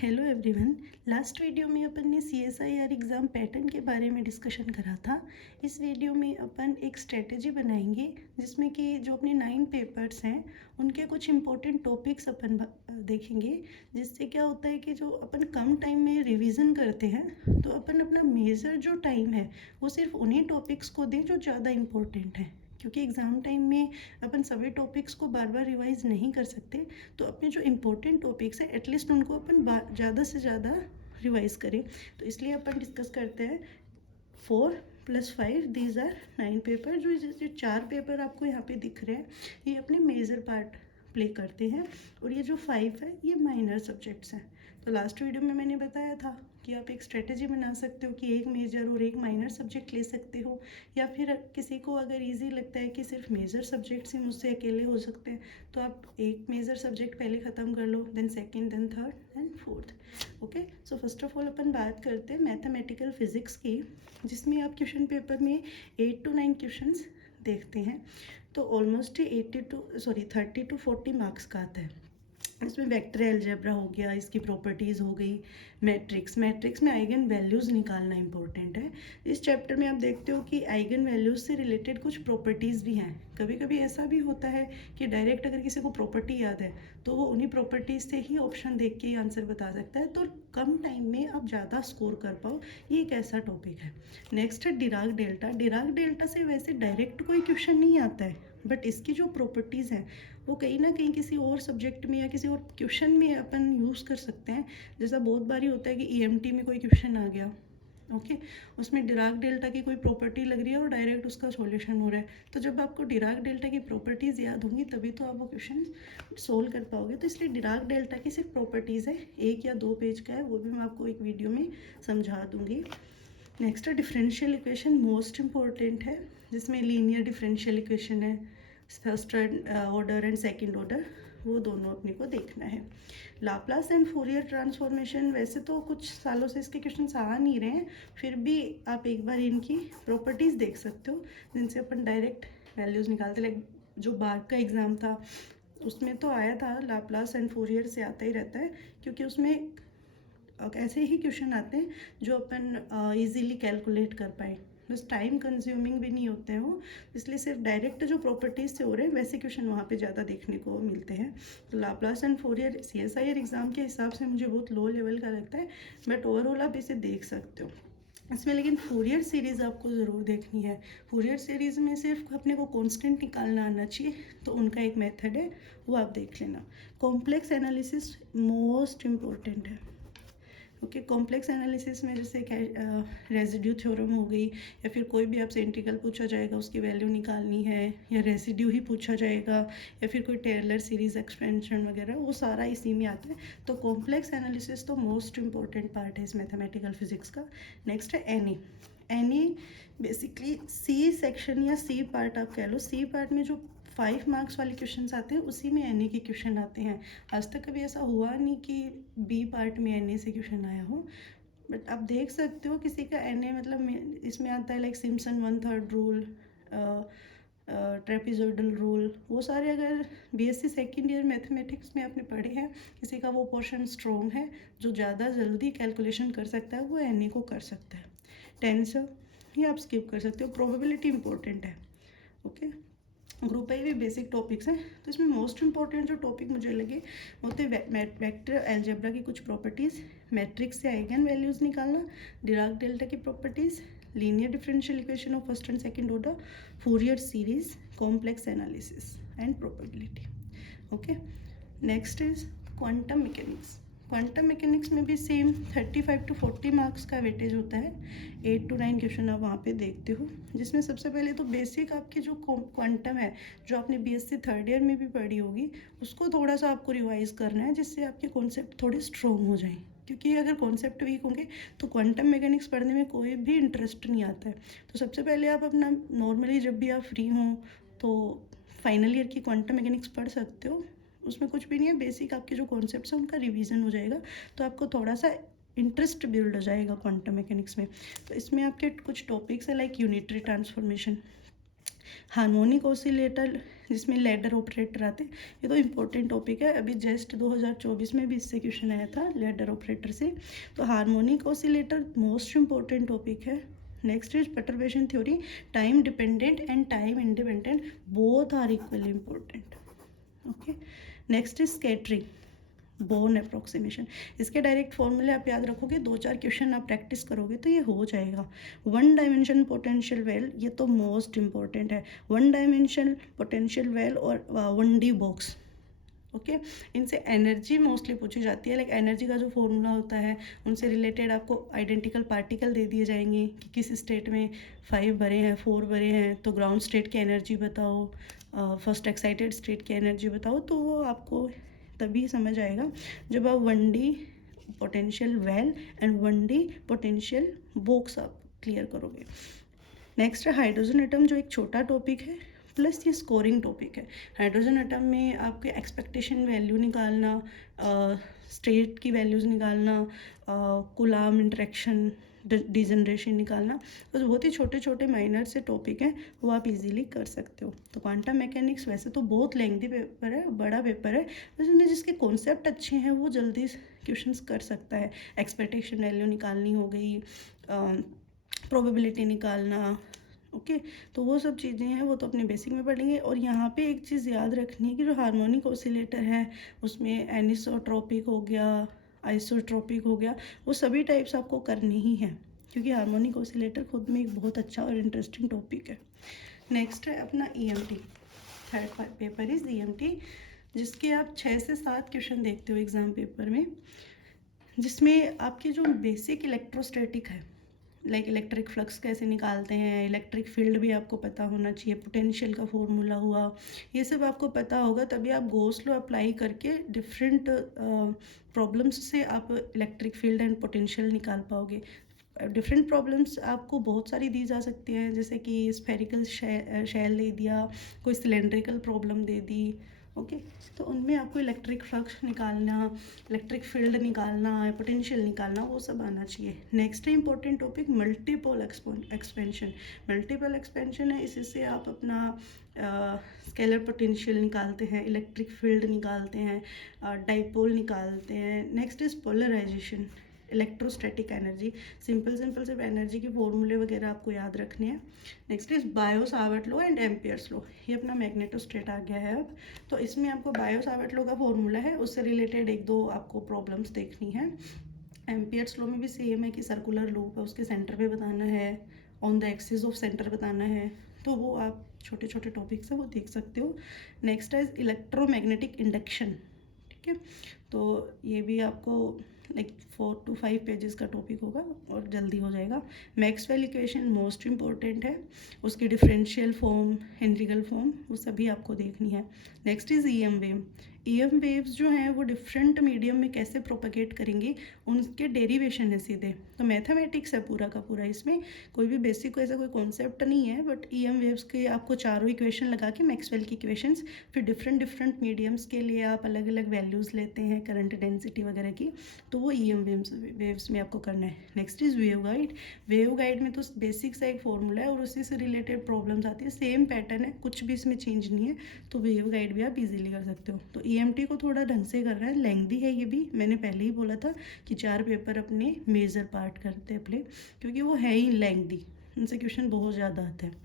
Hello everyone. Last video में अपन ने CSIR exam pattern के बारे में डिस्कशन करा था। इस वीडियो में अपन एक स्ट्रेटजी बनाएंगे जिसमें कि जो अपने 9 पेपर्स हैं उनके कुछ इम्पोर्टेंट टॉपिक्स अपन देखेंगे, जिससे क्या होता है कि जो अपन कम टाइम में रिवीजन करते हैं तो अपन अपना मेजर जो टाइम है वो सिर्फ उन्हीं टॉपिक्स को दें जो ज़्यादा इम्पोर्टेंट है, क्योंकि एग्ज़ाम टाइम में अपन सभी टॉपिक्स को बार बार रिवाइज नहीं कर सकते। तो अपने जो इम्पोर्टेंट टॉपिक्स हैं एटलीस्ट उनको अपन ज़्यादा से ज़्यादा रिवाइज करें। तो इसलिए अपन डिस्कस करते हैं 4+5 दीज आर 9 पेपर। जो 4 पेपर आपको यहाँ पे दिख रहे हैं ये अपने मेजर पार्ट प्ले करते हैं, और ये जो 5 है ये माइनर सब्जेक्ट्स हैं। तो लास्ट वीडियो में मैंने बताया था कि आप एक स्ट्रेटजी बना सकते हो कि एक मेजर और एक माइनर सब्जेक्ट ले सकते हो, या फिर किसी को अगर इजी लगता है कि सिर्फ मेजर सब्जेक्ट्स ही मुझसे अकेले हो सकते हैं तो आप एक मेजर सब्जेक्ट पहले ख़त्म कर लो, then second, then third, then fourth. Okay, so first of all अपन बात करते हैं मैथमेटिकल फिजिक्स की, जिसमें आप क्वेश्चन पेपर में 8 to 9 क्वेश्चंस देखते हैं। तो ऑलमोस्ट 30 to 40 मार्क्स का आता है। इसमें वेक्टर अलजेब्रा हो गया, इसकी प्रॉपर्टीज़ हो गई, मैट्रिक्स में आइगन वैल्यूज़ निकालना इंपॉर्टेंट है। इस चैप्टर में आप देखते हो कि आइगन वैल्यूज़ से रिलेटेड कुछ प्रॉपर्टीज़ भी हैं। कभी कभी ऐसा भी होता है कि डायरेक्ट अगर किसी को प्रॉपर्टी याद है तो वो उन्हीं प्रॉपर्टीज़ से ही ऑप्शन देख के आंसर बता सकता है, तो कम टाइम में आप ज़्यादा स्कोर कर पाओ, ये एक ऐसा टॉपिक है। नेक्स्ट है डिराक डेल्टा से वैसे डायरेक्ट कोई क्वेश्चन नहीं आता है, बट इसकी जो प्रॉपर्टीज़ हैं वो कहीं ना कहीं किसी और सब्जेक्ट में या किसी और क्वेश्चन में अपन यूज़ कर सकते हैं। जैसा बहुत बारी होता है कि EMT में कोई क्वेश्चन आ गया, ओके, उसमें डिराक डेल्टा की कोई प्रॉपर्टी लग रही है और डायरेक्ट उसका सॉल्यूशन हो रहा है। तो जब आपको डिराक डेल्टा की प्रॉपर्टीज़ याद होंगी तभी तो आप वो क्वेश्चन सोल्व कर पाओगे। तो इसलिए डिराक डेल्टा की सिर्फ प्रॉपर्टीज़ है, 1 या 2 पेज का है, वो भी मैं आपको एक वीडियो में समझा दूँगी। नेक्स्ट है डिफरेंशियल इक्वेशन, मोस्ट इम्पॉर्टेंट है, जिसमें लीनियर डिफरेंशियल इक्वेशन है, first order and second order, वो दोनों अपने को देखना है। लाप्लास एंड फोरियर ट्रांसफॉर्मेशन, वैसे तो कुछ सालों से इसके क्वेश्चन आ नहीं रहे हैं, फिर भी आप एक बार इनकी प्रॉपर्टीज़ देख सकते हो जिनसे अपन डायरेक्ट वैल्यूज़ निकालते। लाइक जो बार्क का एग्ज़ाम था उसमें तो आया था, लाप्लास एंड फोरियर से आता ही रहता है, क्योंकि उसमें ऐसे ही क्वेश्चन आते हैं जो अपन इजीली कैलकुलेट कर पाए, बस टाइम कंज्यूमिंग भी नहीं होते हैं वो, इसलिए सिर्फ डायरेक्ट जो प्रॉपर्टीज़ से हो रहे हैं वैसे क्वेश्चन वहाँ पे ज़्यादा देखने को मिलते हैं। तो Laplace and Fourier CSIR exam के हिसाब से मुझे बहुत लो लेवल का लगता है, बट ओवरऑल आप इसे देख सकते हो इसमें। लेकिन फोरियर सीरीज़ आपको ज़रूर देखनी है। फोरियर सीरीज़ में सिर्फ अपने को कांस्टेंट निकालना आना चाहिए, तो उनका एक मेथड है वो आप देख लेना। कॉम्प्लेक्स एनालिसिस मोस्ट इम्पॉर्टेंट है। ओके, कॉम्प्लेक्स एनालिसिस में जैसे रेजिड्यू थ्योरम हो गई, या फिर कोई भी आपसे इंटीग्रल पूछा जाएगा उसकी वैल्यू निकालनी है, या रेजिड्यू ही पूछा जाएगा, या फिर कोई टेलर सीरीज एक्सपेंशन वगैरह, वो सारा इसी में आता है। तो कॉम्प्लेक्स एनालिसिस तो मोस्ट इंपॉर्टेंट पार्ट है इस मैथमेटिकल फिजिक्स का। नेक्स्ट है एनी बेसिकली C सेक्शन या C पार्ट आप कह लो। C पार्ट में जो 5 मार्क्स वाले क्वेश्चन आते हैं उसी में NA के क्वेश्चन आते हैं। आज तक कभी ऐसा हुआ नहीं कि B पार्ट में NA से क्वेश्चन आया हो, बट आप देख सकते हो किसी का NA मतलब इसमें आता है लाइक सिम्पसन 1/3 रूल, ट्रेपिजोइडल रूल, वो सारे अगर BSc सेकेंड ईयर मैथमेटिक्स में आपने पढ़े हैं, किसी का वो पोर्शन स्ट्रॉन्ग है जो ज़्यादा जल्दी कैलकुलेशन कर सकता है वो NA को कर सकता है। टेंसर ये आप स्किप कर सकते हो, प्रोबेबिलिटी इंपॉर्टेंट है। ओके, ग्रुप आई भी बेसिक टॉपिक्स हैं। तो इसमें मोस्ट इंपॉर्टेंट जो टॉपिक मुझे लगे वो थे वेक्टर अलजेब्रा की कुछ प्रॉपर्टीज़, मैट्रिक्स से आइगन वैल्यूज़ निकालना, डिराक डेल्टा की properties, linear differential equation of first and second order, Fourier series, complex analysis and probability. Okay, next is quantum mechanics. Quantum mechanics में भी सेम 35 to 40 मार्क्स का weightage होता है। 8 to 9 question आप वहाँ पे देखते हो, जिसमें सबसे पहले तो बेसिक आपकी जो क्वांटम है जो आपने BSc थर्ड ईयर में भी पढ़ी होगी उसको थोड़ा सा आपको रिवाइज करना है, जिससे आपके कॉन्सेप्ट थोड़े स्ट्रॉन्ग हो जाएं, क्योंकि अगर कॉन्सेप्ट वीक होंगे तो क्वांटम मैकेनिक्स पढ़ने में कोई भी इंटरेस्ट नहीं आता है। तो सबसे पहले आप अपना नॉर्मली जब भी आप फ्री हों तो फाइनल ईयर की क्वांटम मैकेनिक्स पढ़ सकते हो, उसमें कुछ भी नहीं है, बेसिक आपके जो कॉन्सेप्ट्स हैं उनका रिवीजन हो जाएगा, तो आपको थोड़ा सा इंटरेस्ट बिल्ड हो जाएगा क्वांटम मैकेनिक्स में। तो इसमें आपके कुछ टॉपिक्स है like unitary transformation, harmonic oscillator जिसमें लैडर ऑपरेटर आते हैं, ये तो इम्पोर्टेंट टॉपिक है, अभी जस्ट 2024 में भी इससे क्वेश्चन आया था लैडर ऑपरेटर से। तो harmonic oscillator most important topic है। Next is perturbation theory, time dependent and time independent both are equally important. Okay, next is scattering, Born approximation. इसके डायरेक्ट फॉर्मूले आप याद रखोगे, 2-4 क्वेश्चन आप प्रैक्टिस करोगे तो ये हो जाएगा। वन डायमेंशन पोटेंशियल वेल, ये तो मोस्ट इंपॉर्टेंट है। वन डायमेंशन पोटेंशियल वेल और 1D बॉक्स। ओके, इनसे एनर्जी मोस्टली पूछी जाती है, लाइक एनर्जी का जो फॉर्मूला होता है उनसे रिलेटेड आपको आइडेंटिकल पार्टिकल दे दिए जाएंगे कि किस स्टेट में 5 भरे हैं, 4 भरे हैं, तो ग्राउंड स्टेट की एनर्जी बताओ, फर्स्ट एक्साइटेड स्टेट की एनर्जी बताओ। तो वो आपको तभी समझ आएगा जब आप 1D potential well and 1D potential box आप क्लियर करोगे। नेक्स्ट है हाइड्रोजन एटम, जो एक छोटा टॉपिक है प्लस ये स्कोरिंग टॉपिक है। हाइड्रोजन एटम में आपके एक्सपेक्टेशन वैल्यू निकालना, स्टेट की वैल्यूज़ निकालना, कूलाम इंटरेक्शन डिजनरेशन निकालना, तो बहुत ही छोटे छोटे माइनर से टॉपिक हैं, वो आप इजीली कर सकते हो। तो क्वांटम मैकेनिक्स वैसे तो बहुत लेंथी पेपर है, बड़ा पेपर है, उसमें जिसके कॉन्सेप्ट अच्छे हैं वो जल्दी क्वेश्चंस कर सकता है। एक्सपेक्टेशन वैल्यू निकालनी हो गई, प्रोबेबिलिटी निकालना। ओके, तो वो सब चीज़ें हैं वो तो अपने बेसिक में पढ़ेंगे। और यहाँ पे एक चीज़ याद रखनी है कि जो हार्मोनिक ऑसिलेटर है उसमें एनिसोट्रोपिक हो गया, आइसोट्रोपिक हो गया, वो सभी टाइप्स आपको करने ही हैं, क्योंकि हार्मोनिक ऑसिलेटर खुद में एक बहुत अच्छा और इंटरेस्टिंग टॉपिक है। नेक्स्ट है अपना EMT, third paper is EMT, जिसके आप 6 से 7 क्वेश्चन देखते हो एग्ज़ाम पेपर में, जिसमें आपके जो बेसिक इलेक्ट्रोस्टैटिक है, लाइक इलेक्ट्रिक फ्लक्स कैसे निकालते हैं, इलेक्ट्रिक फील्ड भी आपको पता होना चाहिए, पोटेंशियल का फॉर्मूला हुआ, ये सब आपको पता होगा, तभी आप गोस लॉ अप्लाई करके डिफरेंट प्रॉब्लम्स से आप इलेक्ट्रिक फील्ड एंड पोटेंशियल निकाल पाओगे। डिफरेंट प्रॉब्लम्स आपको बहुत सारी दी जा सकती हैं, जैसे कि स्फेरिकल शेल दे दिया, कोई सिलेंड्रिकल प्रॉब्लम दे दी। ओके, तो उनमें आपको इलेक्ट्रिक फ्लक्स निकालना, इलेक्ट्रिक फील्ड निकालना, पोटेंशियल निकालना, वो सब आना चाहिए। Next important topic multiple expansion. Multiple expansion है, इससे आप अपना स्केलर पोटेंशियल निकालते हैं, इलेक्ट्रिक फील्ड निकालते हैं, डाइपोल निकालते हैं। Next is polarization, electrostatic energy, simple सिर्फ एनर्जी के फॉर्मूले वगैरह आपको याद रखने हैं। Next is bio savart law and ampere's law, ये अपना मैग्नेटोस्टेट आ गया है अब, तो इसमें आपको बायो सावर्ट लॉ का फॉर्मूला है, उससे रिलेटेड 1-2 आपको प्रॉब्लम्स देखनी है। एम्पियर्स लॉ में भी सेम है कि सर्कुलर लूप है, उसके सेंटर पे बताना है, on the axis of centre बताना है, तो वो आप छोटे छोटे टॉपिक्स है वो देख सकते हो। नेक्स्ट है इलेक्ट्रोमैग्नेटिक इंडक्शन, ठीक है, तो ये भी आपको लाइक 4 to 5 पेजेस का टॉपिक होगा और जल्दी हो जाएगा। मैक्सवेल इक्वेशन मोस्ट इम्पॉर्टेंट है, उसकी डिफरेंशियल फॉर्म, इंटीग्रल फॉर्म, वो सभी आपको देखनी है। Next is EM wave. EM waves जो हैं वो डिफरेंट मीडियम में कैसे प्रोपगेट करेंगी, उनके डेरिवेशन है सीधे, तो मैथमेटिक्स है पूरा का पूरा, इसमें कोई भी बेसिक ऐसा कोई कॉन्सेप्ट नहीं है, बट EM वेव्स के आपको चारों इक्वेशन लगा के मैक्सवेल की इक्वेशंस, फिर डिफरेंट मीडियम्स के लिए आप अलग अलग वैल्यूज़ लेते हैं करंट डेंसिटी वगैरह की, तो वो EM वेव्स में आपको करना है। Next is wave guide. Wave guide में तो बेसिक सा एक फॉर्मूला है और उसी से रिलेटेड प्रॉब्लम्स आती है, सेम पैटर्न है, कुछ भी इसमें चेंज नहीं है, तो वेव गाइड भी आप इजीली कर सकते हो। तो EMT को थोड़ा ढंग से कर रहा है, लेंथी है ये भी, मैंने पहले ही बोला था कि 4 पेपर अपने मेजर पार्ट करते हैं अपने, क्योंकि वो है ही लेंथी, उनसे क्वेश्चन बहुत ज़्यादा आते हैं।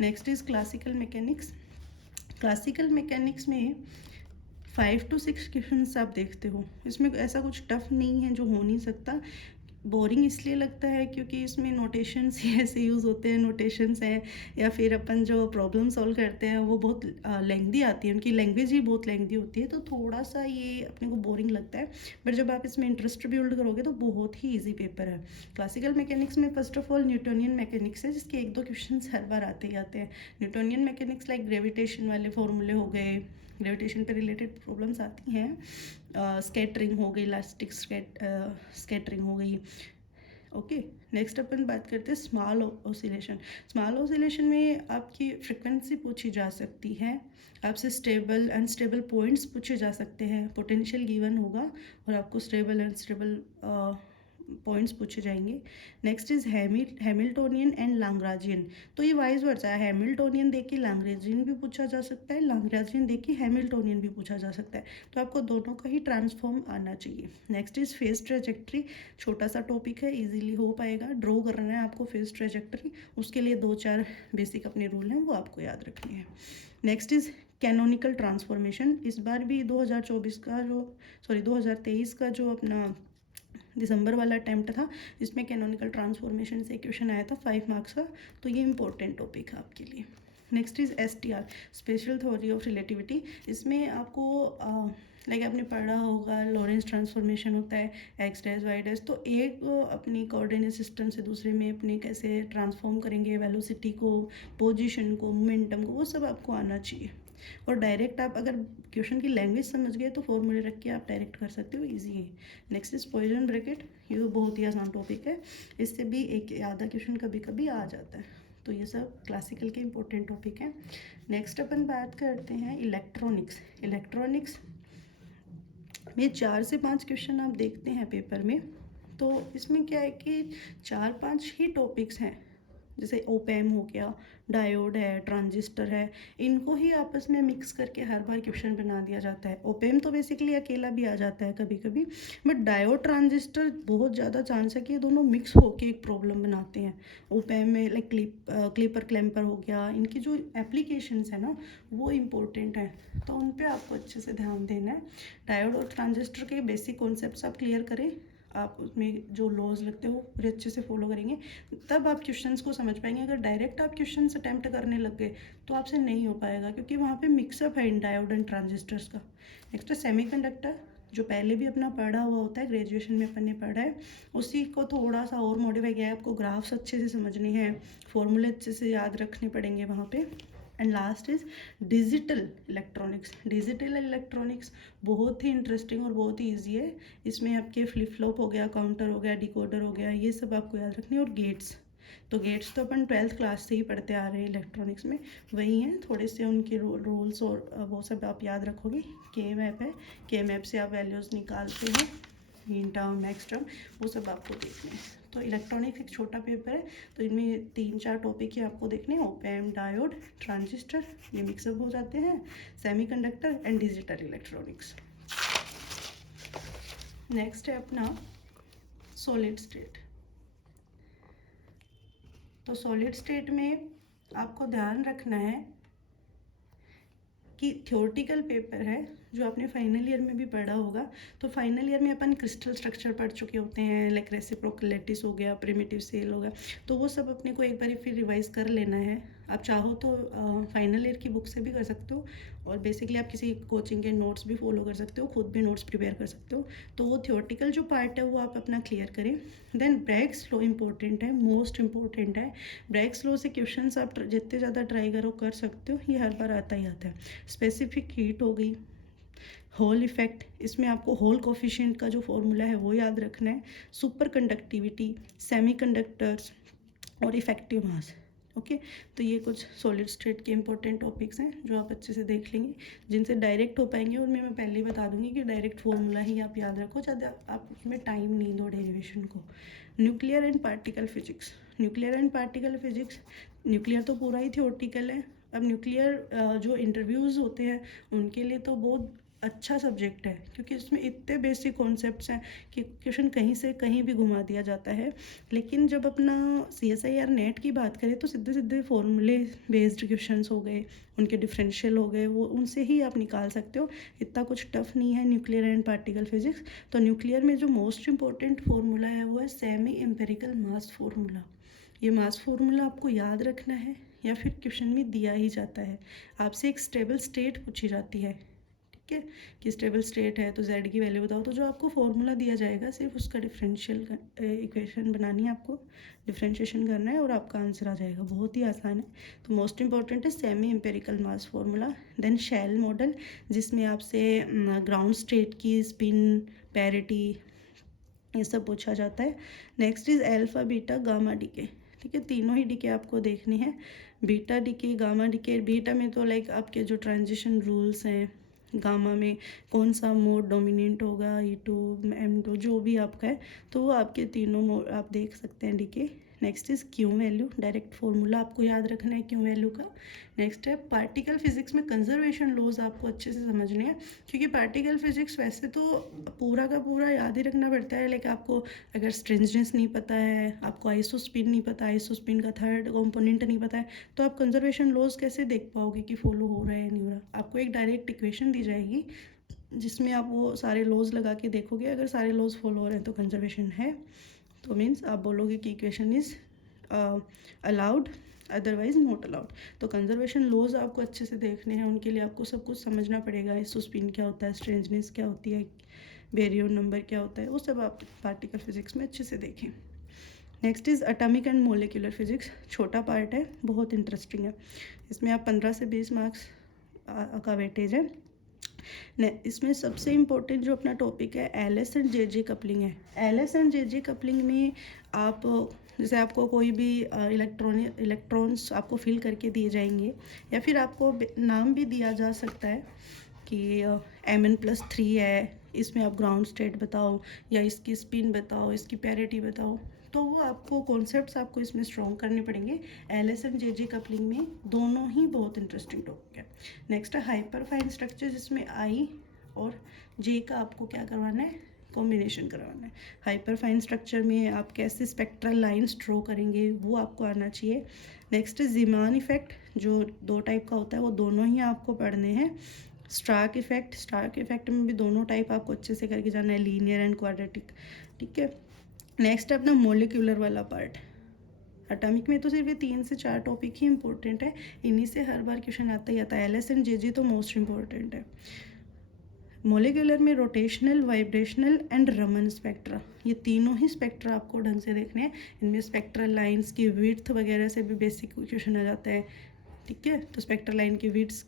Next is classical mechanics. Classical mechanics में 5 to 6 क्वेश्चन आप देखते हो, इसमें ऐसा कुछ टफ नहीं है जो हो नहीं सकता। बोरिंग इसलिए लगता है क्योंकि इसमें नोटेशंस ही ऐसे यूज़ होते हैं, नोटेशंस हैं, या फिर अपन जो प्रॉब्लम सॉल्व करते हैं वो बहुत लेंथी आती है, उनकी लैंग्वेज ही बहुत लेंथी होती है, तो थोड़ा सा ये अपने को बोरिंग लगता है, बट जब आप इसमें इंटरेस्ट बिल्ड करोगे तो बहुत ही ईजी पेपर है। क्लासिकल मैकेनिक्स में first of all Newtonian mechanics है, जिसके 1-2 क्वेश्चन हर बार आते ही आते हैं। न्यूटोनियन मैकेनिक्स लाइक ग्रेविटेशन वाले फॉर्मूले हो गए, ग्रेविटेशन पे रिलेटेड प्रॉब्लम्स आती हैं, स्कैटरिंग हो गई, इलास्टिक स्कैटरिंग हो गई। ओके, नेक्स्ट अपन बात करते हैं स्मॉल ऑसिलेशन। स्मॉल ऑसिलेशन में आपकी फ्रिक्वेंसी पूछी जा सकती है, आपसे स्टेबल अनस्टेबल पॉइंट्स पूछे जा सकते हैं, पोटेंशियल गिवन होगा और आपको स्टेबल अनस्टेबल पॉइंट्स पूछे जाएंगे। Next is Hamiltonian and Lagrangian. तो ये वाइज वर्सा है, हैमिल्टोनियन देख के लैग्रांजियन भी पूछा जा सकता है, लैग्रांजियन देख के हैमिल्टोनियन भी पूछा जा सकता है। तो आपको दोनों का ही ट्रांसफॉर्म आना चाहिए। नेक्स्ट इज फेज ट्रेजेक्ट्री, छोटा सा टॉपिक है, इजीली हो पाएगा। ड्रॉ करना है आपको फेज ट्रेजेक्ट्री, उसके लिए 2-4 बेसिक अपने रूल हैं वो आपको याद रखने हैं। Next is canonical transformation. इस बार भी 2023 का जो अपना दिसंबर वाला अटैम्प्ट था, इसमें कैनोनिकल ट्रांसफॉर्मेशन से क्वेश्चन आया था 5 मार्क्स का, तो ये इंपॉर्टेंट टॉपिक है आपके लिए। Next is STR, special theory of relativity. इसमें आपको लाइक आपने पढ़ा होगा लॉरेंस ट्रांसफॉर्मेशन होता है एक्स डैश वाई डैश, तो एक अपनी कोऑर्डिनेट सिस्टम से दूसरे में अपने कैसे ट्रांसफॉर्म करेंगे, वेलोसिटी को, पोजीशन को, मोमेंटम को, वो सब आपको आना चाहिए। और डायरेक्ट आप अगर क्वेश्चन की लैंग्वेज समझ गए तो फॉर्मूले रख के आप डायरेक्ट कर सकते हो, ईजी है। नेक्स्ट इज पॉइजन ब्रैकेट, ये तो बहुत ही आसान टॉपिक है, इससे भी एक आधा क्वेश्चन कभी कभी आ जाता है। तो ये सब क्लासिकल के इंपॉर्टेंट टॉपिक हैं। नेक्स्ट अपन बात करते हैं इलेक्ट्रॉनिक्स। इलेक्ट्रॉनिक्स में 4 से 5 क्वेश्चन आप देखते हैं पेपर में, तो इसमें क्या है कि 4-5 ही टॉपिक्स हैं, जैसे ओपैम हो गया, डायोड है, ट्रांजिस्टर है, इनको ही आपस में मिक्स करके हर बार क्वेश्चन बना दिया जाता है। ओपैम तो बेसिकली अकेला भी आ जाता है कभी कभी, बट डायोड ट्रांजिस्टर बहुत ज़्यादा चांस है कि ये दोनों मिक्स होके एक प्रॉब्लम बनाते हैं। ओपैम में लाइक क्लिपर क्लैम्पर हो गया, इनकी जो एप्लीकेशंस है ना वो इम्पोर्टेंट है, तो उन पर आपको अच्छे से ध्यान देना है। डायोड और ट्रांजिस्टर के बेसिक कॉन्सेप्ट्स आप क्लियर करें, आप उसमें जो लॉज लगते हो पूरे अच्छे से फॉलो करेंगे, तब आप क्वेश्चंस को समझ पाएंगे। अगर डायरेक्ट आप क्वेश्चंस अटैम्प्ट करने लग गए तो आपसे नहीं हो पाएगा, क्योंकि वहाँ पे मिक्सअप है इन डायोड एंड ट्रांजिस्टर्स का। नेक्स्ट है सेमीकंडक्टर, जो पहले भी अपना पढ़ा हुआ होता है, ग्रेजुएशन में अपन ने पढ़ा है, उसी को थोड़ा सा और मॉडिफाई किया है। आपको ग्राफ्स अच्छे से समझने हैं, फॉर्मूले अच्छे से याद रखने पड़ेंगे वहाँ पे। And last is digital electronics. Digital electronics बहुत ही इंटरेस्टिंग और बहुत ही ईजी है। इसमें आपके फ्लिप फ्लॉप हो गया, काउंटर हो गया, डिकोडर हो गया, ये सब आपको याद रखने। और गेट्स, तो गेट्स तो अपन 12th क्लास से ही पढ़ते आ रहे हैं इलेक्ट्रॉनिक्स में, वही हैं, थोड़े से उनके रूल्स और वो सब आप याद रखोगे। के मैप है, के मैप से आप वैल्यूज़ निकालते हैं, मीन टर्म, मैक्स टर्म, वो सब आपको देखने हैं। तो इलेक्ट्रॉनिक्स एक छोटा पेपर है, तो इनमें 3-4 टॉपिक ही आपको देखने हैं, ओपैम, डायोड, ट्रांजिस्टर, ये मिक्सअप हो जाते हैं, semiconductor and digital electronics. Next है अपना सॉलिड स्टेट। तो सॉलिड स्टेट में आपको ध्यान रखना है कि थ्योरेटिकल पेपर है जो आपने फाइनल ईयर में भी पढ़ा होगा। तो फाइनल ईयर में अपन क्रिस्टल स्ट्रक्चर पढ़ चुके होते हैं, लाइक रेसिप्रोकल लैटिस हो गया, प्रिमिटिव सेल हो गया, तो वो सब अपने को एक बार फिर रिवाइज कर लेना है। आप चाहो तो फाइनल ईयर की बुक से भी कर सकते हो, और बेसिकली आप किसी कोचिंग के नोट्स भी फॉलो कर सकते हो, खुद भी नोट्स प्रिपेयर कर सकते हो। तो वो थ्योरेटिकल जो पार्ट है वो आप अपना क्लियर करें। देन ब्रैग्स लॉ इम्पोर्टेंट है, मोस्ट इम्पोर्टेंट है। ब्रैग्स लॉ से क्वेश्चंस आप जितने ज़्यादा ट्राई करो कर सकते हो, ये हर बार आता ही आता है। स्पेसिफिक हीट हो गई, होल इफेक्ट, इसमें आपको होल कोफिशिएंट का जो फॉर्मूला है वो याद रखना है, सुपर कंडक्टिविटी, सेमीकंडक्टर्स और इफेक्टिव मास। ओके, तो ये कुछ सॉलिड स्टेट के इंपॉर्टेंट टॉपिक्स हैं जो आप अच्छे से देख लेंगे, जिनसे डायरेक्ट हो पाएंगे। और मैं पहले ही बता दूंगी कि डायरेक्ट फॉर्मूला ही आप याद रखो, ज़्यादा आप उसमें टाइम नहीं दो डेरिवेशन को। Nuclear and particle physics. Nuclear and particle physics, nuclear तो पूरा ही थियोरेटिकल है। अब न्यूक्लियर जो इंटरव्यूज़ होते हैं उनके लिए तो बहुत अच्छा सब्जेक्ट है, क्योंकि इसमें इतने बेसिक कॉन्सेप्ट्स हैं कि क्वेश्चन कहीं से कहीं भी घुमा दिया जाता है। लेकिन जब अपना CSIR नेट की बात करें तो सीधे सीधे फॉर्मूले बेस्ड क्वेश्चंस हो गए, उनके डिफरेंशियल हो गए, वो उनसे ही आप निकाल सकते हो, इतना कुछ टफ नहीं है न्यूक्लियर एंड पार्टिकल फिजिक्स। तो न्यूक्लियर में जो मोस्ट इंपॉर्टेंट फार्मूला है वो है सेमी एम्पेरिकल मास फार्मूला। ये मास फार्मूला आपको याद रखना है, या फिर क्वेश्चन में दिया ही जाता है, आपसे एक स्टेबल स्टेट पूछी जाती है, ठीक है, कि स्टेबल स्टेट है तो Z की वैल्यू बताओ, तो जो आपको फॉर्मूला दिया जाएगा सिर्फ उसका डिफरेंशियल इक्वेशन बनानी है, आपको डिफरेंशिएशन करना है और आपका आंसर आ जाएगा, बहुत ही आसान है। तो मोस्ट इंपॉर्टेंट है semi empirical mass formula. Then shell model, जिसमें आपसे ग्राउंड स्टेट की स्पिन, पैरिटी, ये सब पूछा जाता है। Next is alpha, beta, gamma, decay, ठीक है, तीनों ही डीके आपको देखने हैं। Beta decay, gamma decay, beta में तो लाइक आपके जो ट्रांजिशन रूल्स हैं गामा में कौन सा मोड डोमिनेंट होगा, E2 M2 जो भी आपका है, तो वो आपके तीनों मोड आप देख सकते हैं decay. Next is Q value, direct formula आपको याद रखना है क्यू वैल्यू का। नेक्स्ट है पार्टिकल फिजिक्स में कंजर्वेशन लॉज आपको अच्छे से समझने हैं, क्योंकि पार्टिकल फिजिक्स वैसे तो पूरा का पूरा याद ही रखना पड़ता है, लेकिन आपको अगर स्ट्रेंजनेस नहीं पता है, आपको आइसोस्पिन नहीं पता, आइसोस्पिन का थर्ड कंपोनेंट नहीं पता है, तो आप कंजर्वेशन लॉज कैसे देख पाओगे कि फॉलो हो रहा है नहीं हो रहा। आपको एक डायरेक्ट इक्वेशन दी जाएगी जिसमें आप वो सारे लॉज लगा के देखोगे, अगर सारे लॉज फॉलो हो रहे हैं तो कंजर्वेशन है, तो मीन्स आप बोलोगे कि equation is allowed, otherwise not allowed. तो कंजर्वेशन लॉज आपको अच्छे से देखने हैं, उनके लिए आपको सब कुछ समझना पड़ेगा। आइसोस्पिन क्या होता है, स्ट्रेंजनेस क्या होती है, बेरियर नंबर क्या होता है, वो सब आप पार्टिकल फिजिक्स में अच्छे से देखें। Next is atomic and molecular physics, छोटा पार्ट है, बहुत इंटरेस्टिंग है। इसमें आप 15 से 20 मार्क्स का वेटेज है। इसमें सबसे इम्पोर्टेंट जो अपना टॉपिक है एलएस एंड जेजे कपलिंग है। एलएस एंड जेजे कपलिंग में आप जैसे आपको कोई भी इलेक्ट्रॉन्स आपको फिल करके दिए जाएंगे, या फिर आपको नाम भी दिया जा सकता है कि Mn+3 है, इसमें आप ग्राउंड स्टेट बताओ या इसकी स्पिन बताओ, इसकी पैरिटी बताओ, तो वो आपको कॉन्सेप्ट्स आपको इसमें स्ट्रॉन्ग करने पड़ेंगे। एलएस एंड जेजे कपलिंग में दोनों ही बहुत इंटरेस्टिंग टॉपिक है। नेक्स्ट है हाइपरफाइन स्ट्रक्चर, जिसमें आई और जे का आपको क्या करवाना है, कॉम्बिनेशन करवाना है। हाइपरफाइन स्ट्रक्चर में आप कैसे स्पेक्ट्रल लाइन्स ड्रॉ करेंगे वो आपको आना चाहिए। नेक्स्ट है ज़ीमान इफेक्ट, जो 2 टाइप का होता है, वो दोनों ही आपको पढ़ने हैं। स्टार्क इफेक्ट में भी दोनों टाइप आपको अच्छे से करके जाना है, लीनियर एंड क्वाड्रेटिक, ठीक है। नेक्स्ट है अपना मोलिकुलर वाला पार्ट। एटॉमिक में तो सिर्फ ये 3 से 4 टॉपिक ही इंपॉर्टेंट है, इन्हीं से हर बार क्वेश्चन आता ही आता है। एलएस एंड जेजे तो मोस्ट इंपॉर्टेंट है। मोलिकुलर में rotational, vibrational and Raman spectra, ये तीनों ही स्पेक्ट्रा आपको ढंग से देखने हैं। इनमें स्पेक्ट्रल लाइंस की विड्थ वगैरह से भी बेसिक क्वेश्चन आ जाता है, ठीक है। तो स्पेक्ट्रल लाइन की विड्स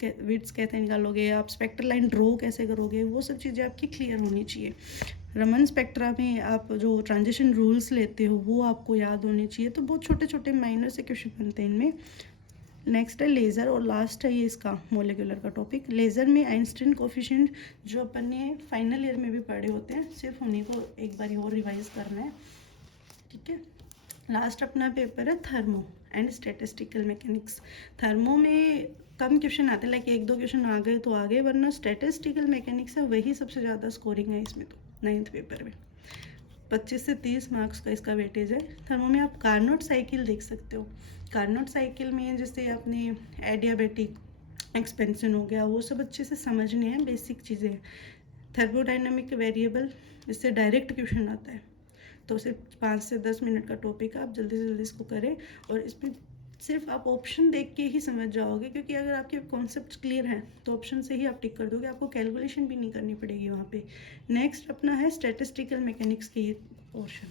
कैसे निकालोगे, आप स्पेक्ट्रल लाइन ड्रॉ कैसे करोगे, वो सब चीज़ें आपकी क्लियर होनी चाहिए। रमन स्पेक्ट्रा में आप जो ट्रांजिशन रूल्स लेते हो वो आपको याद होने चाहिए। तो बहुत छोटे छोटे माइनर से क्वेश्चन बनते हैं इनमें। नेक्स्ट है लेज़र, और लास्ट है ये इसका मोलिकुलर का टॉपिक। लेज़र में आइंस्टीन कोफिशिएंट जो अपन ने फाइनल ईयर में भी पढ़े होते हैं, सिर्फ उन्हीं को एक बार और रिवाइज करना है, ठीक है। लास्ट अपना पेपर है thermo and statistical mechanics. Thermo में कम क्वेश्चन आते हैं, लाइक 1-2 क्वेश्चन आ गए तो आ गए, वरना स्टैटिस्टिकल मैकेनिक्स है वही सबसे ज़्यादा स्कोरिंग है इसमें। तो 9th पेपर में 25 से 30 मार्क्स का इसका वेटेज है। थर्मो में आप कार्नोट साइकिल देख सकते हो। कार्नोट साइकिल में जैसे अपने एडियाबेटिक एक्सपेंशन हो गया, वो सब अच्छे से समझने हैं, बेसिक चीज़ें। थर्मोडाइनमिक वेरिएबल, इससे डायरेक्ट क्वेश्चन आता है, तो सिर्फ 5 से 10 मिनट का टॉपिक है, आप जल्दी से जल्दी इसको करें। और इसमें सिर्फ आप ऑप्शन देख के ही समझ जाओगे, क्योंकि अगर आपके कॉन्सेप्ट क्लियर हैं तो ऑप्शन से ही आप टिक कर दोगे, आपको कैलकुलेशन भी नहीं करनी पड़ेगी वहाँ पे। नेक्स्ट अपना है स्टैटिस्टिकल मैकेनिक्स के पोर्शन,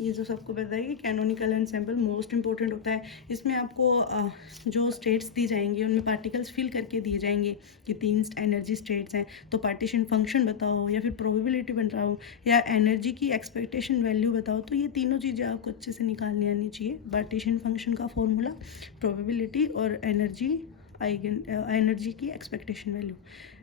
ये जो सबको बताइए। कैनोनिकल एंसेंबल मोस्ट इंपॉर्टेंट होता है। इसमें आपको जो स्टेट्स दी जाएंगी उनमें पार्टिकल्स फिल करके दिए जाएंगे कि 3 एनर्जी स्टेट्स हैं, तो पार्टीशन फंक्शन बताओ या फिर प्रोबेबिलिटी बताओ या एनर्जी की एक्सपेक्टेशन वैल्यू बताओ। तो ये तीनों चीज़ें आपको अच्छे से निकालनी आनी चाहिए। पार्टीशन फंक्शन का फॉर्मूला, प्रोबेबिलिटी और एनर्जी की एक्सपेक्टेशन वैल्यू।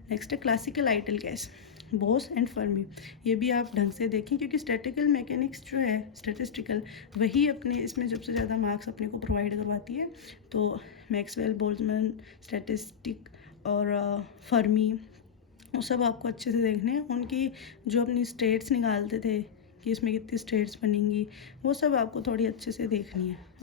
नेक्स्ट है classical ideal gas, Bose and Fermi, ये भी आप ढंग से देखें, क्योंकि स्टैटिकल मैकेनिक्स जो है स्टैटिस्टिकल, वही अपने इसमें सबसे ज़्यादा मार्क्स अपने को प्रोवाइड करवाती है। तो मैक्सवेल, बोल्ट्जमैन, स्टैटिस्टिक और फर्मी, वो सब आपको अच्छे से देखने हैं। उनकी जो अपनी स्टेट्स निकालते थे कि इसमें कितनी स्टेट्स बनेंगी, वो सब आपको थोड़ी अच्छे से देखनी है।